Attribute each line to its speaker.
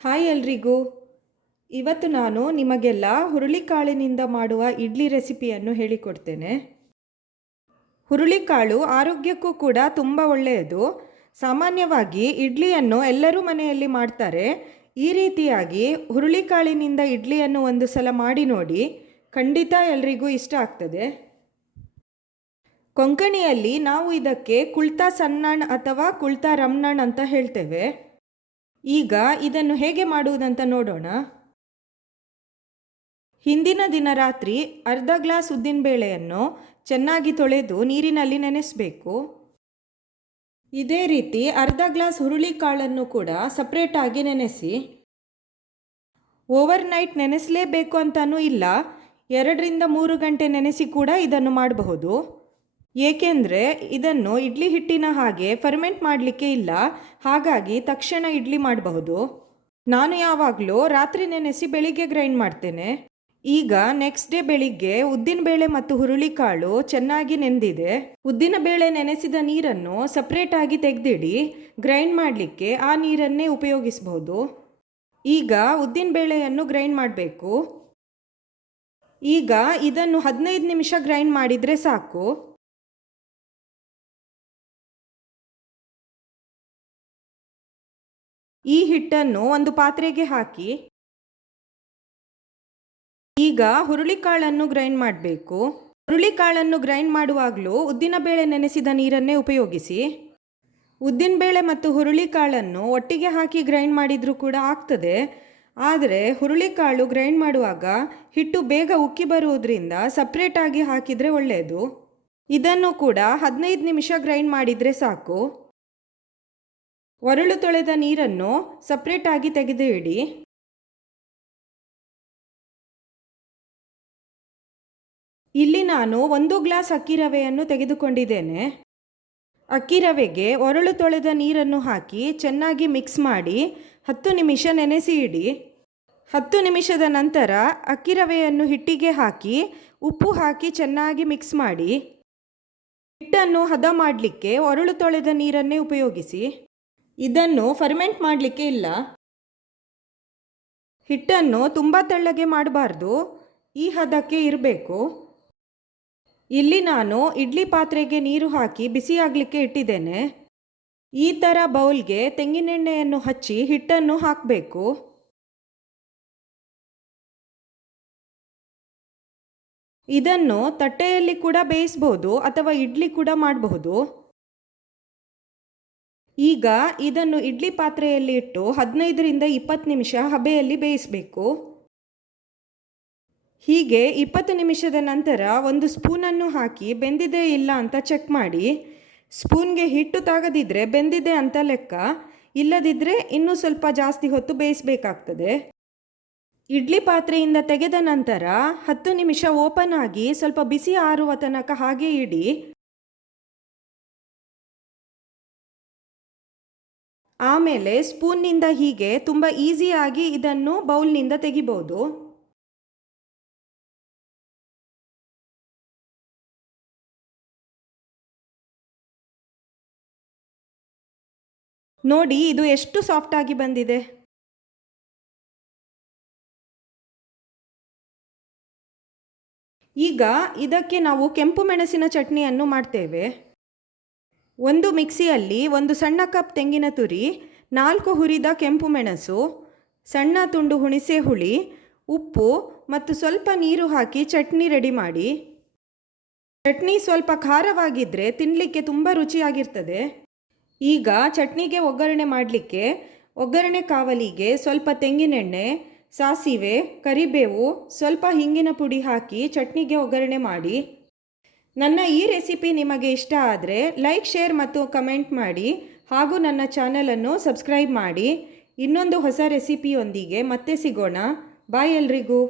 Speaker 1: Hi ಎಲ್ರಿಗೂ. ಇವತ್ತು ನಾನು ನಿಮಗೆಲ್ಲ ಹುರುಳಿಕಾಳಿನಿಂದ ಮಾಡುವ ಇಡ್ಲಿ ರೆಸಿಪಿಯನ್ನು ಹೇಳಿಕೊಡ್ತೇನೆ. ಹುರುಳಿಕಾಳು ಆರೋಗ್ಯಕ್ಕೂ ಕೂಡ ತುಂಬ ಒಳ್ಳೆಯದು. ಸಾಮಾನ್ಯವಾಗಿ ಇಡ್ಲಿಯನ್ನು ಎಲ್ಲರೂ ಮನೆಯಲ್ಲಿ ಮಾಡ್ತಾರೆ. ಈ ರೀತಿಯಾಗಿ ಹುರುಳಿಕಾಳಿನಿಂದ ಇಡ್ಲಿಯನ್ನು ಒಂದು ಸಲ ಮಾಡಿ ನೋಡಿ, ಖಂಡಿತ ಎಲ್ರಿಗೂ ಇಷ್ಟ ಆಗ್ತದೆ. ಕೊಂಕಣಿಯಲ್ಲಿ ನಾವು ಇದಕ್ಕೆ ಕುಳ್ತಾ ಸನ್ನಣ್ ಅಥವಾ ಕುಳ್ತಾ ರಮ್ನಣ್ ಅಂತ ಹೇಳ್ತೇವೆ. ಈಗ ಇದನ್ನು ಹೇಗೆ ಮಾಡುವುದಂತ ನೋಡೋಣ. ಹಿಂದಿನ ದಿನ ರಾತ್ರಿ ಅರ್ಧ ಗ್ಲಾಸ್ ಉದ್ದಿನ ಬೇಳೆಯನ್ನು ಚೆನ್ನಾಗಿ ತೊಳೆದು ನೀರಿನಲ್ಲಿ ನೆನೆಸಬೇಕು. ಇದೇ ರೀತಿ ಅರ್ಧ ಗ್ಲಾಸ್ ಹುರುಳಿಕಾಳನ್ನು ಕೂಡ ಸಪ್ರೇಟಾಗಿ ನೆನೆಸಿ. ಓವರ್ ನೈಟ್ ನೆನೆಸಲೇಬೇಕು ಅಂತಲೂ ಇಲ್ಲ. ಎರಡರಿಂದ ಮೂರು ಗಂಟೆ ನೆನೆಸಿ ಕೂಡ ಇದನ್ನು ಮಾಡಬಹುದು. ಏಕೆಂದರೆ ಇದನ್ನು ಇಡ್ಲಿ ಹಿಟ್ಟಿನ ಹಾಗೆ ಫರ್ಮೆಂಟ್ ಮಾಡಲಿಕ್ಕೆ ಇಲ್ಲ. ಹಾಗಾಗಿ ತಕ್ಷಣ ಇಡ್ಲಿ ಮಾಡಬಹುದು. ನಾನು ಯಾವಾಗಲೂ ರಾತ್ರಿ ನೆನೆಸಿ ಬೆಳಿಗ್ಗೆ ಗ್ರೈಂಡ್ ಮಾಡ್ತೇನೆ. ಈಗ ನೆಕ್ಸ್ಟ್ ಡೇ ಬೆಳಿಗ್ಗೆ ಉದ್ದಿನಬೇಳೆ ಮತ್ತು ಹುರುಳಿಕಾಳು ಚೆನ್ನಾಗಿ ನೆಂದಿದೆ. ಉದ್ದಿನಬೇಳೆ ನೆನೆಸಿದ ನೀರನ್ನು ಸಪ್ರೇಟಾಗಿ ತೆಗೆದಿಡಿ. ಗ್ರೈಂಡ್ ಮಾಡಲಿಕ್ಕೆ ಆ ನೀರನ್ನೇ ಉಪಯೋಗಿಸಬಹುದು. ಈಗ ಉದ್ದಿನಬೇಳೆಯನ್ನು ಗ್ರೈಂಡ್ ಮಾಡಬೇಕು. ಈಗ ಇದನ್ನು ಹದಿನೈದು ನಿಮಿಷ ಗ್ರೈಂಡ್ ಮಾಡಿದರೆ ಸಾಕು. ಈ ಹಿಟ್ಟನ್ನು ಒಂದು ಪಾತ್ರೆಗೆ ಹಾಕಿ. ಈಗ ಹುರುಳಿಕಾಳನ್ನು ಗ್ರೈಂಡ್ ಮಾಡಬೇಕು. ಹುರುಳಿಕಾಳನ್ನು ಗ್ರೈಂಡ್ ಮಾಡುವಾಗಲೂ ಉದ್ದಿನಬೇಳೆ ನೆನೆಸಿದ ನೀರನ್ನೇ ಉಪಯೋಗಿಸಿ. ಉದ್ದಿನಬೇಳೆ ಮತ್ತು ಹುರುಳಿಕಾಳನ್ನು ಒಟ್ಟಿಗೆ ಹಾಕಿ ಗ್ರೈಂಡ್ ಮಾಡಿದರೂ ಕೂಡ ಆಗ್ತದೆ. ಆದರೆ ಹುರುಳಿಕಾಳು ಗ್ರೈಂಡ್ ಮಾಡುವಾಗ ಹಿಟ್ಟು ಬೇಗ ಉಕ್ಕಿ ಬರುವುದರಿಂದ ಸಪ್ರೇಟಾಗಿ ಹಾಕಿದರೆ ಒಳ್ಳೆಯದು ಇದನ್ನು ಕೂಡ ಹದಿನೈದು ನಿಮಿಷ ಗ್ರೈಂಡ್ ಮಾಡಿದರೆ ಸಾಕು. ಒರಳು ತೊಳೆದ ನೀರನ್ನು ಸಪ್ರೇಟಾಗಿ ತೆಗೆದು ಇಡಿ ಇಲ್ಲಿ ನಾನು ಒಂದು ಗ್ಲಾಸ್ ಅಕ್ಕಿ ರವೆಯನ್ನು ತೆಗೆದುಕೊಂಡಿದ್ದೇನೆ. ಅಕ್ಕಿ ರವೆಗೆ ಒರಳು ತೊಳೆದ ನೀರನ್ನು ಹಾಕಿ ಚೆನ್ನಾಗಿ ಮಿಕ್ಸ್ ಮಾಡಿ ಹತ್ತು ನಿಮಿಷ ನೆನೆಸಿ ಇಡಿ ಹತ್ತು ನಿಮಿಷದ ನಂತರ ಅಕ್ಕಿ ರವೆಯನ್ನು ಹಿಟ್ಟಿಗೆ ಹಾಕಿ ಉಪ್ಪು ಹಾಕಿ ಚೆನ್ನಾಗಿ ಮಿಕ್ಸ್ ಮಾಡಿ. ಹಿಟ್ಟನ್ನು ಹದ ಮಾಡಲಿಕ್ಕೆ ಒರಳು ತೊಳೆದ ನೀರನ್ನೇ ಉಪಯೋಗಿಸಿ. ಇದನ್ನು ಫರ್ಮೆಂಟ್ ಮಾಡಲಿಕ್ಕೆ ಇಲ್ಲ. ಹಿಟ್ಟನ್ನು ತುಂಬ ತೆಳ್ಳಗೆ ಮಾಡಬಾರ್ದು. ಈ ಹದಕ್ಕೆ ಇರಬೇಕು. ಇಲ್ಲಿ ನಾನು ಇಡ್ಲಿ ಪಾತ್ರೆಗೆ ನೀರು ಹಾಕಿ ಬಿಸಿಯಾಗಲಿಕ್ಕೆ ಇಟ್ಟಿದ್ದೇನೆ. ಈ ಥರ ಬೌಲ್ಗೆ ತೆಂಗಿನೆಣ್ಣೆಯನ್ನು ಹಚ್ಚಿ ಹಿಟ್ಟನ್ನು ಹಾಕಬೇಕು. ಇದನ್ನು ತಟ್ಟೆಯಲ್ಲಿ ಕೂಡ ಬೇಯಿಸ್ಬೋದು ಅಥವಾ ಇಡ್ಲಿ ಕೂಡ ಮಾಡಬಹುದು. ಈಗ ಇದನ್ನು ಇಡ್ಲಿ ಪಾತ್ರೆಯಲ್ಲಿ ಇಟ್ಟು ಹದಿನೈದರಿಂದ ಇಪ್ಪತ್ತು ನಿಮಿಷ ಹಬೆಯಲ್ಲಿ ಬೇಯಿಸಬೇಕು. ಹೀಗೆ ಇಪ್ಪತ್ತು ನಿಮಿಷದ ನಂತರ ಒಂದು ಸ್ಪೂನನ್ನು ಹಾಕಿ ಬೆಂದಿದೆ ಇಲ್ಲ ಅಂತ ಚೆಕ್ ಮಾಡಿ. ಸ್ಪೂನ್ಗೆ ಹಿಟ್ಟು ತಾಗದಿದ್ದರೆ ಬೆಂದಿದೆ ಅಂತ ಲೆಕ್ಕ. ಇಲ್ಲದಿದ್ದರೆ ಇನ್ನೂ ಸ್ವಲ್ಪ ಜಾಸ್ತಿ ಹೊತ್ತು ಬೇಯಿಸಬೇಕಾಗ್ತದೆ. ಇಡ್ಲಿ ಪಾತ್ರೆಯಿಂದ ತೆಗೆದ ನಂತರ ಹತ್ತು ನಿಮಿಷ ಓಪನ್ ಆಗಿ ಸ್ವಲ್ಪ ಬಿಸಿ ಆರುವ ತನಕ ಹಾಗೆ ಇಡಿ. ಆಮೇಲೆ ಸ್ಪೂನ್ನಿಂದ ಹೀಗೆ ತುಂಬ ಈಸಿಯಾಗಿ ಇದನ್ನು ಬೌಲ್ನಿಂದ ತೆಗಿಬೋದು. ನೋಡಿ ಇದು ಎಷ್ಟು ಸಾಫ್ಟಾಗಿ ಬಂದಿದೆ. ಈಗ ಇದಕ್ಕೆ ನಾವು ಕೆಂಪು ಮೆಣಸಿನ ಚಟ್ನಿಯನ್ನು ಮಾಡ್ತೇವೆ. ಒಂದು ಮಿಕ್ಸಿಯಲ್ಲಿ ಒಂದು ಸಣ್ಣ ಕಪ್ ತೆಂಗಿನ ತುರಿ, ನಾಲ್ಕು ಹುರಿದ ಕೆಂಪು ಮೆಣಸು, ಸಣ್ಣ ತುಂಡು ಹುಣಸೆ ಹುಳಿ, ಉಪ್ಪು ಮತ್ತು ಸ್ವಲ್ಪ ನೀರು ಹಾಕಿ ಚಟ್ನಿ ರೆಡಿ ಮಾಡಿ. ಚಟ್ನಿ ಸ್ವಲ್ಪ ಖಾರವಾಗಿದ್ದರೆ ತಿನ್ನಲಿಕ್ಕೆ ತುಂಬ ರುಚಿಯಾಗಿರ್ತದೆ. ಈಗ ಚಟ್ನಿಗೆ ಒಗ್ಗರಣೆ ಮಾಡಲಿಕ್ಕೆ ಒಗ್ಗರಣೆ ಕಾವಲಿಗೆ ಸ್ವಲ್ಪ ತೆಂಗಿನೆಣ್ಣೆ, ಸಾಸಿವೆ, ಕರಿಬೇವು, ಸ್ವಲ್ಪ ಹಿಂಗಿನ ಪುಡಿ ಹಾಕಿ ಚಟ್ನಿಗೆ ಒಗ್ಗರಣೆ ಮಾಡಿ. ನನ್ನ ಈ ರೆಸಿಪಿ ನಿಮಗೆ ಇಷ್ಟ ಆದರೆ ಲೈಕ್, ಶೇರ್ ಮತ್ತು ಕಮೆಂಟ್ ಮಾಡಿ ಹಾಗೂ ನನ್ನ ಚಾನಲನ್ನು ಸಬ್ಸ್ಕ್ರೈಬ್ ಮಾಡಿ. ಇನ್ನೊಂದು ಹೊಸ ರೆಸಿಪಿಯೊಂದಿಗೆ ಮತ್ತೆ ಸಿಗೋಣ. ಬಾಯ್ ಎಲ್ರಿಗೂ.